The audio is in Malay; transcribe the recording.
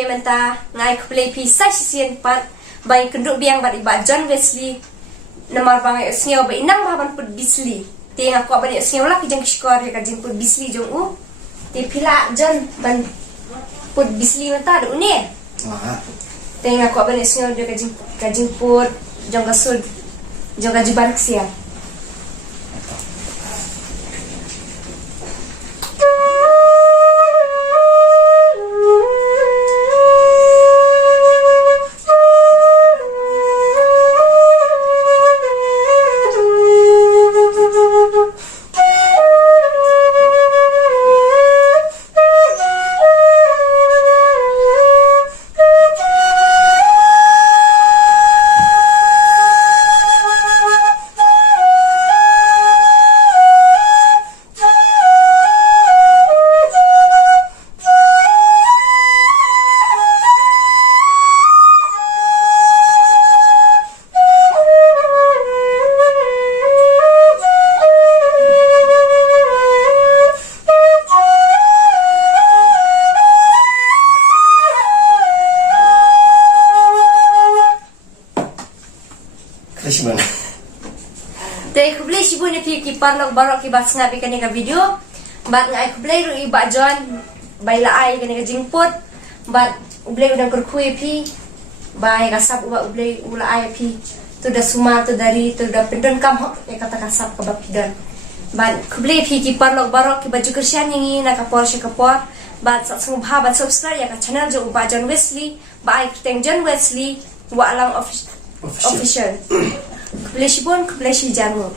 ye menta ngai khuplei pi sai sien pat bai kenduk biang bat iba John Wesley namar bang sngew ba inang baban put bisli te ngako ba ni sngew la kijang skor he ka jing put bisli jong u te phila John ban put bisli menta du ne te ngako ba ni sngew de ka jing put jong ka sud jong ka jibarak sia Te khublei sibu ne pi ki parlok barok ki bas ngapi kani ka video bat ngai khublei ru iba John baila ai kani ka jingpot bat ublei udang kurkhui pi bai kasap uba ublei ula ai pi tu da suma tu dari tu da pendon kam hok e kata kasap ka bapidan bat khublei pi ki parlok barok ki baju kersian yangi na ka por she ka por bat sat sung bha bat subscribe ya ka channel jo uba John Wesley bai teng John Wesley wa alang official Khublei sibon khublei si jangu